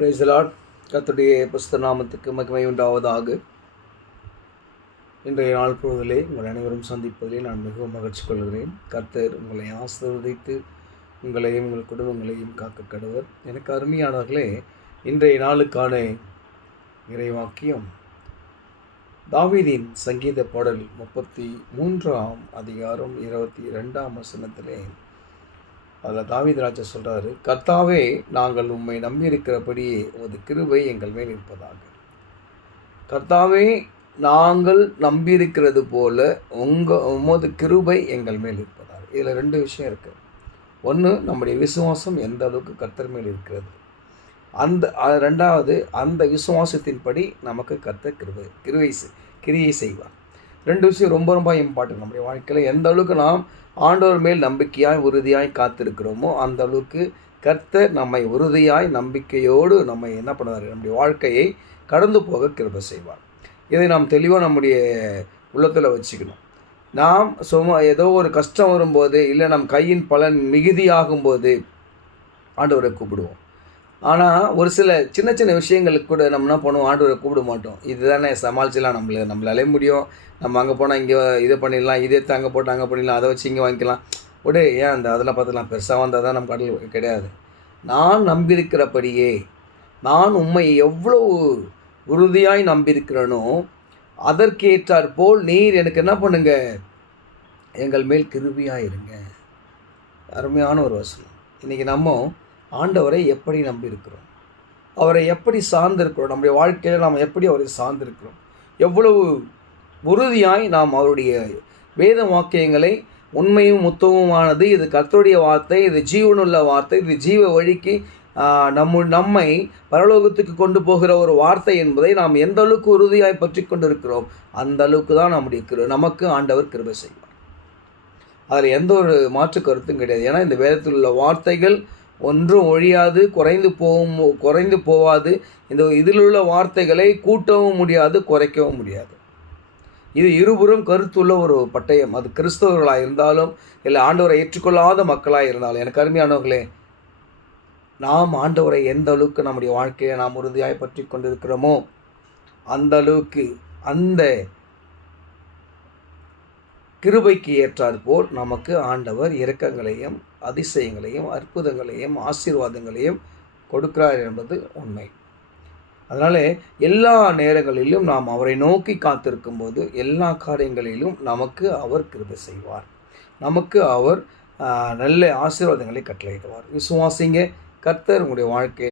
Praise the Lord. கர்த்தருடைய பரிசுத்த நாமத்துக்கு மகிமை உண்டாவதாக. இன்றைய நாள் பொழுதிலே உங்கள் அனைவரும் சந்திப்பதிலே நான் மிகவும் மகிழ்ச்சி கொள்கிறேன். கர்த்தர் உங்களை ஆசீர்வதித்து உங்களையும் உங்கள் குடும்பங்களையும் காக்க கடவர். எனக்கு அருமையானவர்களே, இன்றைய நாளுக்கான இறைவாக்கியம் தாவீதின் சங்கீத பாடல் 33ஆம் அதிகாரம் 22ஆம் வசனத்திலே அதில் தாவீது ராஜா சொல்கிறாரு, கர்த்தாவே, நாங்கள் உம்மை நம்பியிருக்கிறபடியே உமது கிருபை எங்கள் மேல் இருப்பதாக. கர்த்தாவே, நாங்கள் நம்பியிருக்கிறது போல உமது கிருபை எங்கள் மேல் இருப்பதாக. இதில் ரெண்டு விஷயம் இருக்குது. ஒன்று, நம்முடைய விசுவாசம் எந்த அளவுக்கு கர்த்தர் மேல் இருக்கிறது. ரெண்டாவது, அந்த விசுவாசத்தின்படி நமக்கு கர்த்தர் கிரியை செய்வார். ரெண்டு விஷயம் ரொம்ப ரொம்ப இம்பார்ட்டன்ட். நம்முடைய வாழ்க்கையில் எந்த அளவுக்கு நாம் ஆண்டவர் மேல் நம்பிக்கையாய் உறுதியாய் காத்திருக்கிறோமோ அந்த அளவுக்கு கர்த்தர் நம்மை உறுதியாய் நம்பிக்கையோடு நம்ம என்ன பண்ணுவார், நம்முடைய வாழ்க்கையை கடந்து போக கிருபை செய்வார். இதை நாம் தெளிவாக நம்முடைய உள்ளத்தில் வச்சுக்கணும். நாம் ஏதோ ஒரு கஷ்டம் வரும்போது, இல்லை நம் கையின் பலன் மிகுதியாகும்போது ஆண்டவரை கூப்பிடுவோம். ஆனால் ஒரு சில சின்ன சின்ன விஷயங்களுக்கு கூட நம்ம என்ன பண்ணுவோம், ஆண்டவரை கூப்பிட மாட்டோம். இதுதானே சமாளிச்சலாம், நம்மளாலே முடியும், நம்ம அங்கே போனால் இங்கே இதை பண்ணிடலாம், இதே அங்கே போட்டு அங்கே பண்ணிடலாம், அதை வச்சு இங்கே வாங்கிக்கலாம், விடு, ஏன் அதெல்லாம் பார்த்துக்கலாம், பெருசாக வந்தால் தான் நம்ம கடல் கிடையாது. நான் நம்பியிருக்கிறபடியே, நான் உண்மை எவ்வளோ உறுதியாய் நம்பியிருக்கிறேனோ அதற்கேற்றாற் போல் நீர் எனக்கு என்ன பண்ணுங்க, எங்கள் மேல் கிருபையாக இருங்க. அருமையான ஒரு வசனம். இன்றைக்கி நம்ம ஆண்டவரை எப்படி நம்பியிருக்கிறோம், அவரை எப்படி சார்ந்திருக்கிறோம், நம்முடைய வாழ்க்கையில் நாம் எப்படி அவரை சார்ந்திருக்கிறோம், எவ்வளவு உறுதியாய் நாம் அவருடைய வேத வாக்கியங்களை, உண்மையும் முத்தமுமானது, இது கர்த்தருடைய வார்த்தை, இது ஜீவனுள்ள வார்த்தை, இது ஜீவ வழிக்கு நம்மை பரலோகத்துக்கு கொண்டு போகிற ஒரு வார்த்தை என்பதை நாம் எந்த அளவுக்கு உறுதியாய் பற்றி கொண்டு இருக்கிறோம், அந்த அளவுக்கு தான் நமக்கு ஆண்டவர் கிருபை செய்வார். அதில் எந்த ஒரு மாற்று கருத்தும் கிடையாது. ஏன்னா இந்த வேதத்தில் உள்ள வார்த்தைகள் ஒன்றும் ஒழியாது, குறைந்து போவாது. இதில் உள்ள வார்த்தைகளை கூட்டவும் முடியாது, குறைக்கவும் முடியாது. இது இருபுறம் கருத்துள்ள ஒரு பட்டயம். அது கிறிஸ்தவர்களாக இருந்தாலும் இல்லை ஆண்டவரை ஏற்றுக்கொள்ளாத மக்களாக இருந்தாலும். எனக்கு அருமையானவர்களே, நாம் ஆண்டவரை எந்த அளவுக்கு நம்முடைய வாழ்க்கையை நாம் உறுதியாய் பற்றி கொண்டிருக்கிறோமோ அந்த அளவுக்கு அந்த கிருபைக்கு ஏற்றாற் போல் நமக்கு ஆண்டவர் இரக்கங்களையும் அதிசயங்களையும் அற்புதங்களையும் ஆசீர்வாதங்களையும் கொடுக்கிறார் என்பது உண்மை. அதனால் எல்லா நேரங்களிலும் நாம் அவரை நோக்கி காத்திருக்கும் போது எல்லா காரியங்களிலும் நமக்கு அவர் கிருபை செய்வார். நமக்கு அவர் நல்ல ஆசீர்வாதங்களை கட்டளையிடுவார். விசுவாசிங்க, கர்த்தர் உங்களுடைய வாழ்க்கை